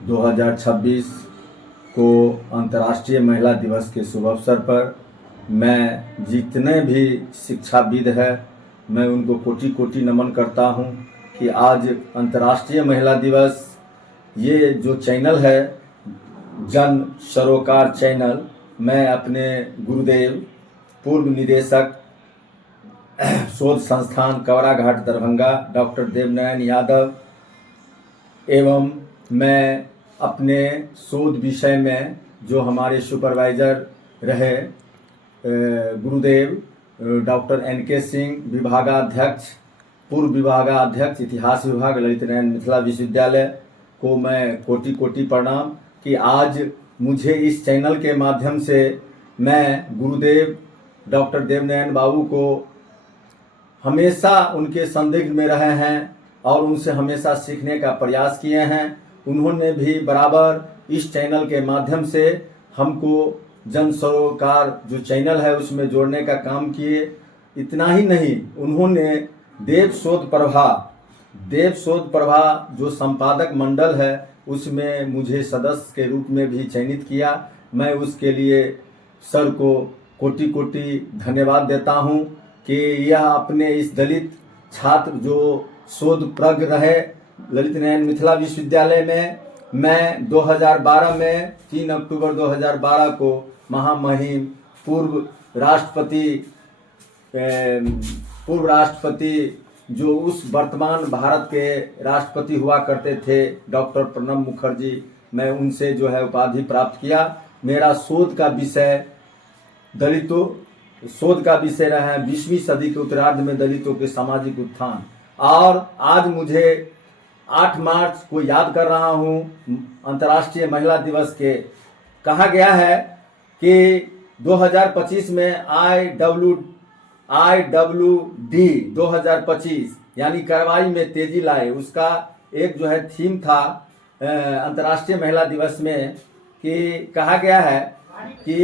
2026 को अंतर्राष्ट्रीय महिला दिवस के शुभ अवसर पर मैं जितने भी शिक्षाविद हैं मैं उनको कोटि कोटि नमन करता हूं कि आज अंतर्राष्ट्रीय महिला दिवस ये जो चैनल है जन सरोकार चैनल, मैं अपने गुरुदेव पूर्व निदेशक शोध संस्थान कवराघाट दरभंगा डॉक्टर देवनारायण यादव एवं मैं अपने शोध विषय में जो हमारे सुपरवाइज़र रहे गुरुदेव डॉक्टर NK सिंह, विभागाध्यक्ष पूर्व विभागाध्यक्ष इतिहास विभाग ललित नारायण मिथिला विश्वविद्यालय को मैं कोटि कोटि प्रणाम कि आज मुझे इस चैनल के माध्यम से मैं गुरुदेव डॉक्टर देवनारायण बाबू को हमेशा उनके संदिग्ध में रहे हैं और उनसे हमेशा सीखने का प्रयास किए हैं। उन्होंने भी बराबर इस चैनल के माध्यम से हमको जन सरोकार जो चैनल है उसमें जोड़ने का काम किए। इतना ही नहीं, उन्होंने देव शोध प्रभा जो संपादक मंडल है उसमें मुझे सदस्य के रूप में भी चयनित किया। मैं उसके लिए सर को कोटि कोटि धन्यवाद देता हूं कि यह अपने इस दलित छात्र जो शोधप्रज्ञ रहे ललित नारायण मिथिला विश्वविद्यालय में, मैं 2012 में 3 अक्टूबर 2012 को महामहिम पूर्व राष्ट्रपति जो उस वर्तमान भारत के राष्ट्रपति हुआ करते थे डॉक्टर प्रणब मुखर्जी, मैं उनसे जो है उपाधि प्राप्त किया। मेरा शोध का विषय रहा है 20वीं सदी के उत्तरार्ध में दलितों के सामाजिक उत्थान। और आज मुझे 8 मार्च को याद कर रहा हूँ अंतर्राष्ट्रीय महिला दिवस के। कहा गया है कि 2025 में IWD 2025 यानी कार्रवाई में तेजी लाए, उसका एक जो है थीम था अंतर्राष्ट्रीय महिला दिवस में कि कहा गया है कि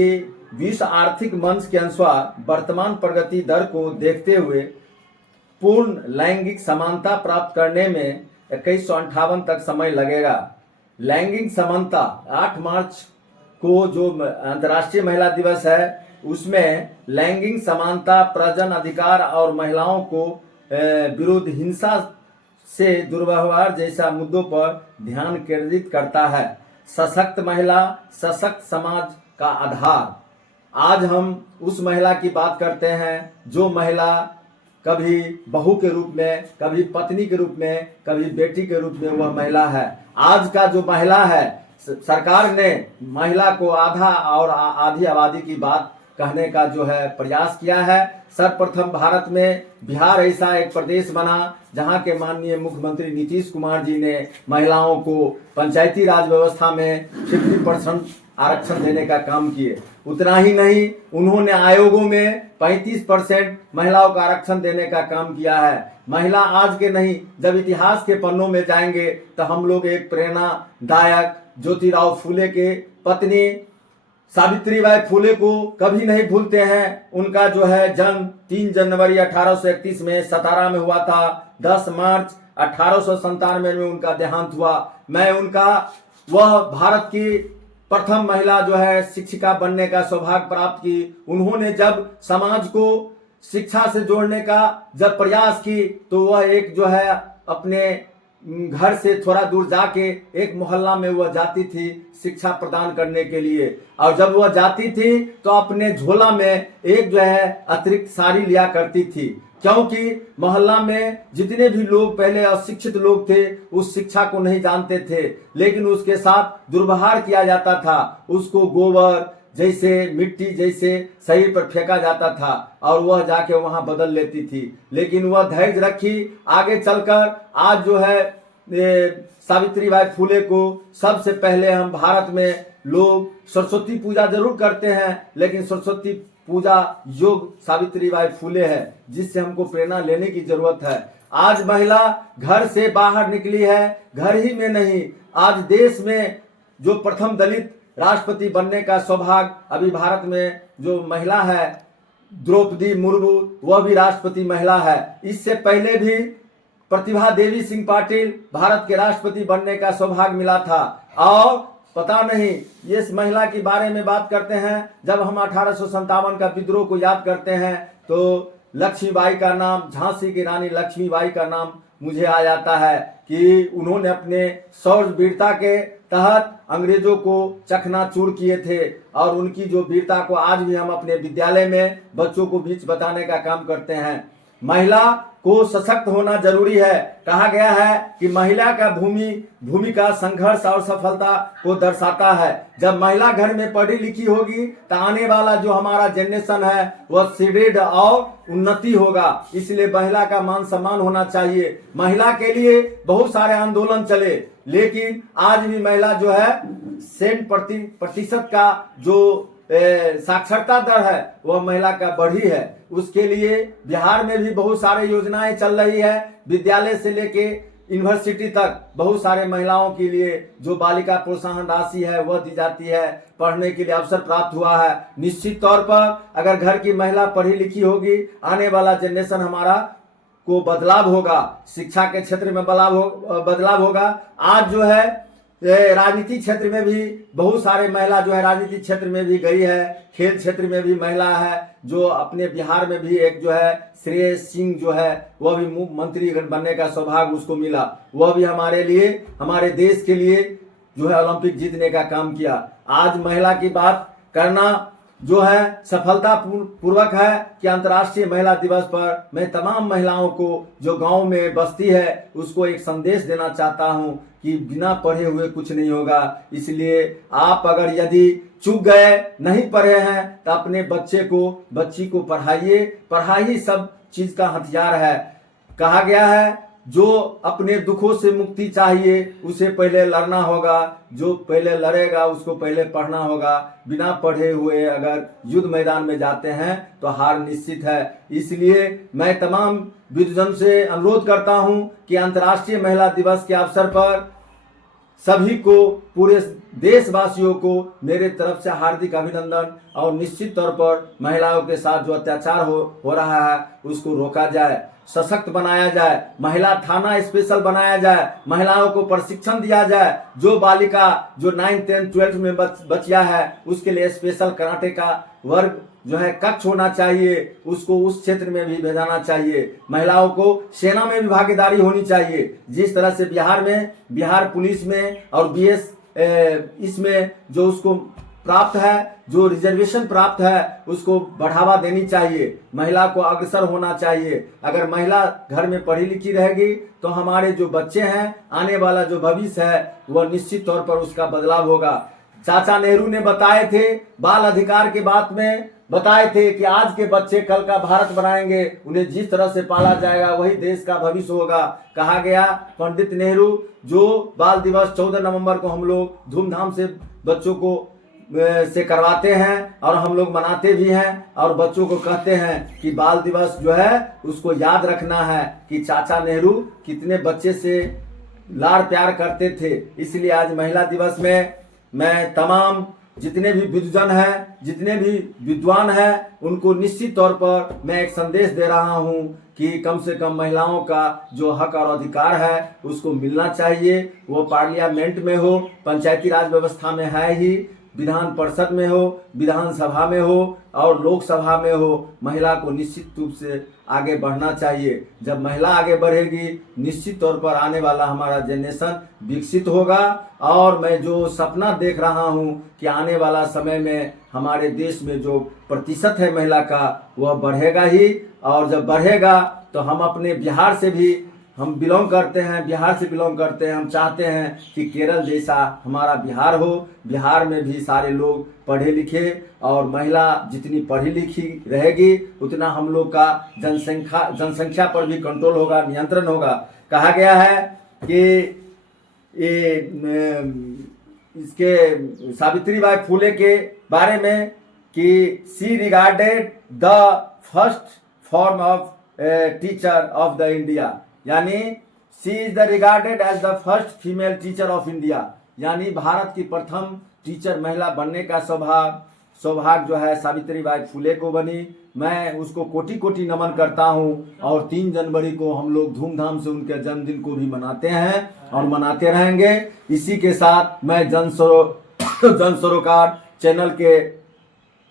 विश्व आर्थिक मंच के अनुसार वर्तमान प्रगति दर को देखते हुए पूर्ण लैंगिक समानता प्राप्त करने में 2158 तक समय लगेगा। लैंगिक समानता 8 मार्च को जो अंतर्राष्ट्रीय महिला दिवस है उसमें लैंगिक समानता, प्रजनन अधिकार और महिलाओं को विरुद्ध हिंसा से दुर्व्यवहार जैसा मुद्दों पर ध्यान केंद्रित करता है। सशक्त महिला सशक्त समाज का आधार। आज हम उस महिला की बात करते हैं जो महिला कभी बहू के रूप में, कभी पत्नी के रूप में, कभी बेटी के रूप में वह महिला है। आज का जो महिला है, सरकार ने महिला को आधा और आधी आबादी की बात कहने का जो है प्रयास किया है। सर्वप्रथम भारत में बिहार ऐसा एक प्रदेश बना जहां के माननीय मुख्यमंत्री नीतीश कुमार जी ने महिलाओं को पंचायती राज व्यवस्था में 50% आरक्षण देने का काम किए। उतना ही नहीं, उन्होंने आयोगों में 35% महिलाओं का आरक्षण देने का काम किया है। महिला आज के नहीं, जब इतिहास के पन्नों में जाएंगे तो हम लोग एक प्रेरणादायक ज्योतिराव फूले के पत्नी सावित्रीबाई फूले को कभी नहीं भूलते हैं। उनका जो है जन्म 3 जनवरी 1831 में सतारा में हुआ था। 10 मार्च 1897 में उनका देहांत हुआ। मैं वह भारत की प्रथम महिला जो है शिक्षिका बनने का सौभाग्य प्राप्त की। उन्होंने जब समाज को शिक्षा से जोड़ने का जब प्रयास की तो वह एक जो है अपने घर से थोड़ा दूर जाके एक मोहल्ला में वह जाती थी शिक्षा प्रदान करने के लिए। और जब वह जाती थी तो अपने झोला में एक जो है अतिरिक्त साड़ी लिया करती थी, क्योंकि मोहल्ला में जितने भी लोग पहले अशिक्षित लोग थे उस शिक्षा को नहीं जानते थे, लेकिन उसके साथ दुर्व्यवहार किया जाता था। उसको गोबर जैसे मिट्टी जैसे शरीर पर फेंका जाता था और वह जाके वहां बदल लेती थी, लेकिन वह धैर्य रखी। आगे चलकर आज जो है सावित्रीबाई फूले को सबसे पहले हम भारत में लोग सरस्वती पूजा जरूर करते हैं, लेकिन सरस्वती पूजा योग सावित्रीबाई फूले है, जिससे हमको प्रेरणा लेने की जरूरत है। आज महिला घर से बाहर निकली है, घर ही में नहीं, आज देश में जो प्रथम दलित राष्ट्रपति बनने का सौभाग्य अभी भारत में जो महिला है द्रौपदी मुर्मू, वह भी राष्ट्रपति महिला है। इससे पहले भी प्रतिभा देवी सिंह पाटिल भारत के राष्ट्रपति बनने का सौभाग्य मिला था। और पता नहीं, इस महिला के बारे में बात करते हैं, जब हम 1857 का विद्रोह को याद करते हैं तो लक्ष्मीबाई का नाम, झांसी की रानी लक्ष्मीबाई का नाम मुझे आ जाता है कि उन्होंने अपने शौर्यवीरता के तहत अंग्रेजों को चकनाचूर किए थे। और उनकी जो वीरता को आज भी हम अपने विद्यालय में बच्चों को बीच बताने का काम करते हैं। महिला को सशक्त होना जरूरी है। कहा गया है कि महिला का भूमिका संघर्ष और सफलता को दर्शाता है। जब महिला घर में पढ़ी लिखी होगी तो आने वाला जो हमारा जनरेशन है वह सुदृढ़ और उन्नति होगा। इसलिए महिला का मान सम्मान होना चाहिए। महिला के लिए बहुत सारे आंदोलन चले, लेकिन आज भी महिला जो है 100% का जो साक्षरता दर है वह महिला का बढ़ी है। उसके लिए बिहार में भी बहुत सारे योजनाएं चल रही है। विद्यालय से लेके यूनिवर्सिटी तक बहुत सारे महिलाओं के लिए जो बालिका प्रोत्साहन राशि है वह दी जाती है। पढ़ने के लिए अवसर प्राप्त हुआ है। निश्चित तौर पर अगर घर की महिला पढ़ी लिखी होगी, आने वाला जनरेशन हमारा को बदलाव होगा, शिक्षा के क्षेत्र में बदलाव होगा। आज जो है राजनीति क्षेत्र में भी बहुत सारे महिला जो है राजनीति क्षेत्र में भी गई है। खेल क्षेत्र में भी महिला है। जो अपने बिहार में भी एक जो है श्रेयस सिंह जो है वह भी मंत्री बनने का सौभाग्य उसको मिला। वह भी हमारे लिए, हमारे देश के लिए जो है ओलंपिक जीतने का काम किया। आज महिला की बात करना जो है सफलता पूर्वक है कि अंतर्राष्ट्रीय महिला दिवस पर मैं तमाम महिलाओं को जो गांव में बसती है उसको एक संदेश देना चाहता हूं कि बिना पढ़े हुए कुछ नहीं होगा। इसलिए आप अगर यदि चूक गए, नहीं पढ़े हैं तो अपने बच्ची को पढ़ाइए। पढ़ाई सब चीज का हथियार है। कहा गया है जो अपने दुखों से मुक्ति चाहिए उसे पहले लड़ना होगा। जो पहले लड़ेगा उसको पहले पढ़ना होगा। बिना पढ़े हुए अगर युद्ध मैदान में जाते हैं तो हार निश्चित है। इसलिए मैं तमाम विद्वजन से अनुरोध करता हूं कि अंतर्राष्ट्रीय महिला दिवस के अवसर पर सभी को, पूरे देशवासियों को मेरे तरफ से हार्दिक अभिनंदन। और निश्चित तौर पर महिलाओं के साथ जो अत्याचार हो रहा है उसको रोका जाए, सशक्त बनाया जाए, महिला थाना स्पेशल बनाया जाए, महिलाओं को प्रशिक्षण दिया जाए। जो बालिका जो 9, 10, 12 में बचिया है उसके लिए स्पेशल कराटे का वर्ग जो है कक्ष होना चाहिए। उसको उस क्षेत्र में भी भेजाना चाहिए। महिलाओं को सेना में भी भागीदारी होनी चाहिए। जिस तरह से बिहार पुलिस में और BS इसमें जो उसको प्राप्त है, जो रिजर्वेशन प्राप्त है उसको बढ़ावा देनी चाहिए। महिला को अग्रसर होना चाहिए। अगर महिला घर में पढ़ी लिखी रहेगी तो हमारे जो बच्चे हैं, आने वाला जो भविष्य है वह निश्चित तौर पर उसका बदलाव होगा। चाचा नेहरू ने बताए थे, बाल अधिकार के बात में बताए थे कि आज के बच्चे कल का भारत बनाएंगे। उन्हें जिस तरह से पाला जाएगा वही देश का भविष्य होगा। कहा गया पंडित नेहरू जो बाल दिवस 14 नवंबर को हम लोग धूमधाम से बच्चों को से करवाते हैं और हम लोग मनाते भी हैं और बच्चों को कहते हैं कि बाल दिवस जो है उसको याद रखना है कि चाचा नेहरू कितने बच्चे से लाड़ प्यार करते थे। इसलिए आज महिला दिवस में मैं तमाम जितने भी विद्वजन हैं, जितने भी विद्वान हैं, उनको निश्चित तौर पर मैं एक संदेश दे रहा हूं कि कम से कम महिलाओं का जो हक और अधिकार है उसको मिलना चाहिए। वो पार्लियामेंट में हो, पंचायती राज व्यवस्था में है ही, विधान परिषद में हो, विधानसभा में हो और लोकसभा में हो, महिला को निश्चित रूप से आगे बढ़ना चाहिए। जब महिला आगे बढ़ेगी निश्चित तौर पर आने वाला हमारा जनरेशन विकसित होगा। और मैं जो सपना देख रहा हूं कि आने वाला समय में हमारे देश में जो प्रतिशत है महिला का वह बढ़ेगा ही। और जब बढ़ेगा तो हम अपने बिहार से बिलोंग करते हैं। हम चाहते हैं कि केरल जैसा हमारा बिहार हो। बिहार में भी सारे लोग पढ़े लिखे और महिला जितनी पढ़ी लिखी रहेगी उतना हम लोग का जनसंख्या पर भी कंट्रोल होगा, नियंत्रण होगा। कहा गया है कि इसके सावित्रीबाई फुले के बारे में कि she regarded the first form of teacher of the India, यानी she is the regarded as the first female teacher of India, यानी भारत की प्रथम टीचर महिला बनने का सौभाग्य जो है सावित्रीबाई फुले को बनी। मैं उसको कोटि कोटि नमन करता हूँ। और 3 जनवरी को हम लोग धूमधाम से उनके जन्मदिन को भी मनाते हैं और मनाते रहेंगे। इसी के साथ मैं जन सरोकार चैनल के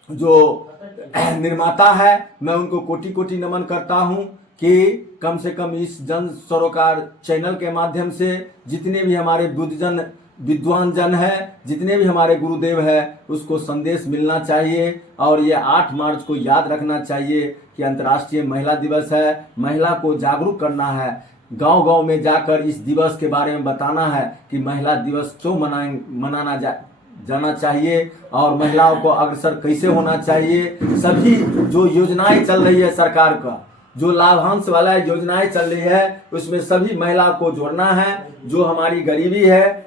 जो निर्माता है मैं उनको कोटि कोटि नमन करता हूं कि कम से कम इस जन सरोकार चैनल के माध्यम से जितने भी हमारे बुद्धजन विद्वान जन है, जितने भी हमारे गुरुदेव है, उसको संदेश मिलना चाहिए। और ये 8 मार्च को याद रखना चाहिए कि अंतर्राष्ट्रीय महिला दिवस है। महिला को जागरूक करना है, गांव-गांव में जाकर इस दिवस के बारे में बताना है कि महिला दिवस क्यों मनाना जाना चाहिए और महिलाओं को अग्रसर कैसे होना चाहिए। सभी जो योजनाएं चल रही है सरकार का, जो लाभांश वाला योजनाएं चल रही है, उसमें सभी महिलाओं को जोड़ना है। जो हमारी गरीबी है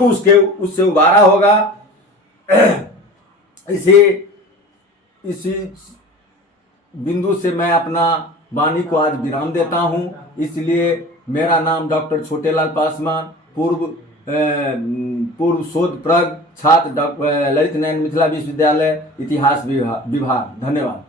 उससे उबारा होगा। इसी बिंदु से मैं अपना वाणी को आज विराम देता हूं। इसलिए मेरा नाम डॉक्टर छोटेलाल पासवान, पूर्व शोध प्रग छात्र ललित नारायण मिथिला विश्वविद्यालय इतिहास विभाग। धन्यवाद।